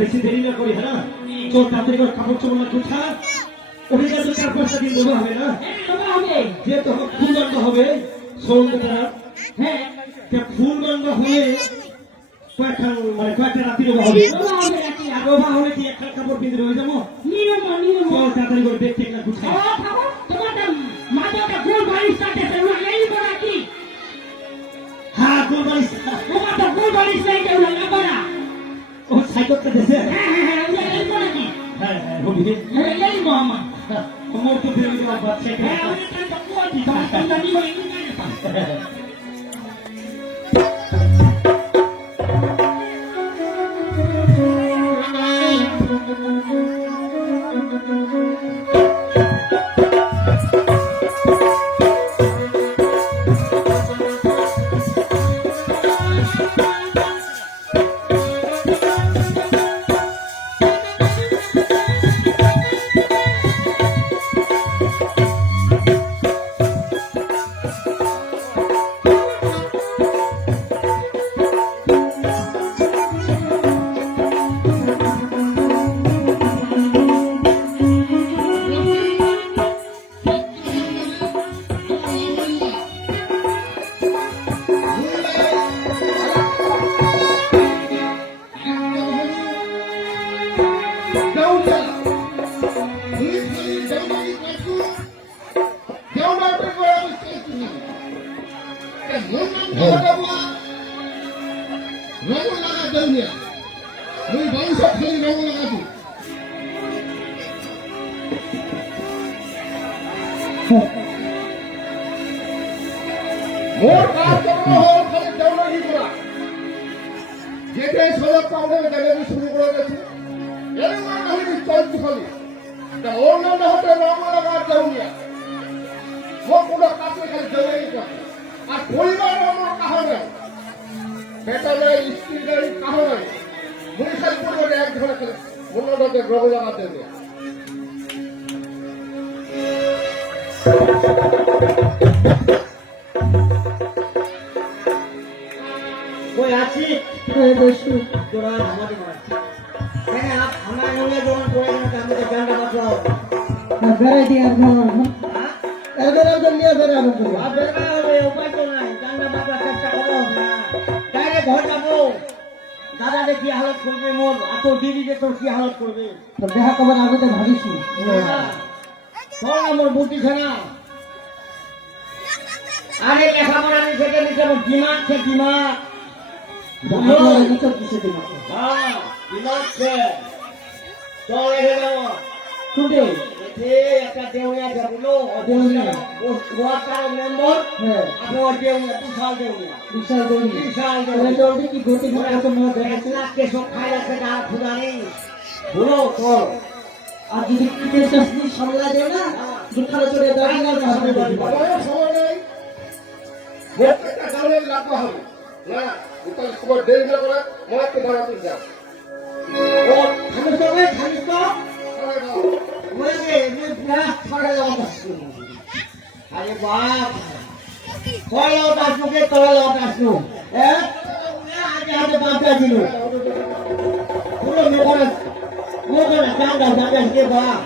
বেশি দেরি না করি হ্যাঁ তোর তাড়াতাড়ি করে কাপড় চোপড় গুছা ওখানে গিয়ে 4-5টা দিন দেবো হবে না যে তো ফুল গন্ধ হবে সৌন্দর্য হ্যাঁ ফুল গন্ধ হয়ে কয়েকটা রাত্রি হবে আর ওভা হলে কি একটা কাপড় পিঁধে রয়ে যাবো তাড়াতাড়ি করে দেখতে একটা গুছা হ্যাঁ গোল বাড়িস ও সাইকেলটা দেশে মোর তো ফিরে দিলাম বাচ্চা মোর কাজ করবো হল খালি দেওয়ানি করা যেটা সব কাউকে দেখাতে শুরু করে গেছে এর মানে হইছে চলছে খালি তা ওর নামটা হতে রঙলা কাজ দেওয়া ও কোনো কাছে খালি দেওয়ানি করে আর পরিবার আমার কাহার বেটা নাই, স্ত্রী নাই, কারো নাই। মনীষার পরিবারে এক ধরনের খালি মূল্যটাকে গ্রহ জানাতে দেয়। ওই আছি তোরা আমাদের মার হ্যাঁ আমার মনে যখন পড়ে গেল তার মধ্যে গানটা বাঁচাও বেড়ে দিয়ে এবার নিয়ে বেড়াবো উপায় তো নাই গানটা বাঁচার চেষ্টা করো ডাইরেক্ট ঘর যাবো দাদা দেখি হালত করবে মোর এত দিদিতে তোর কি হালত করবে দেখা কবার আগে তো ভাবিস আমার বুদ্ধি ছাড়া আরে লেখাপড়া নিয়ে থেকে নিচে আমার দিমাগ সে দিমাগ একটা দেউনিয়া যাবো মেম্বর আপনার দেউনিয়া বিশাল দেউনিয়া বিশাল দেউনিয়া বিশাল দেউনিয়া কি গতি সব খাই রাখছে আর খুদা নেই বলো তো আর যদি সামলা দেয় না দুঃখালো চলে দাঁড়িয়ে সময় নেই, লাগতে হবে না। উত্তর খবর দেরি না করে মনে ধরাতে যাও। আরে বাপ কয়লাটা আসুকে কয়লাটা আসু আগে হাতে বাপটা দিল পুরো মেঘনা মেঘনা চাঙ্গা চাঙ্গা বাপ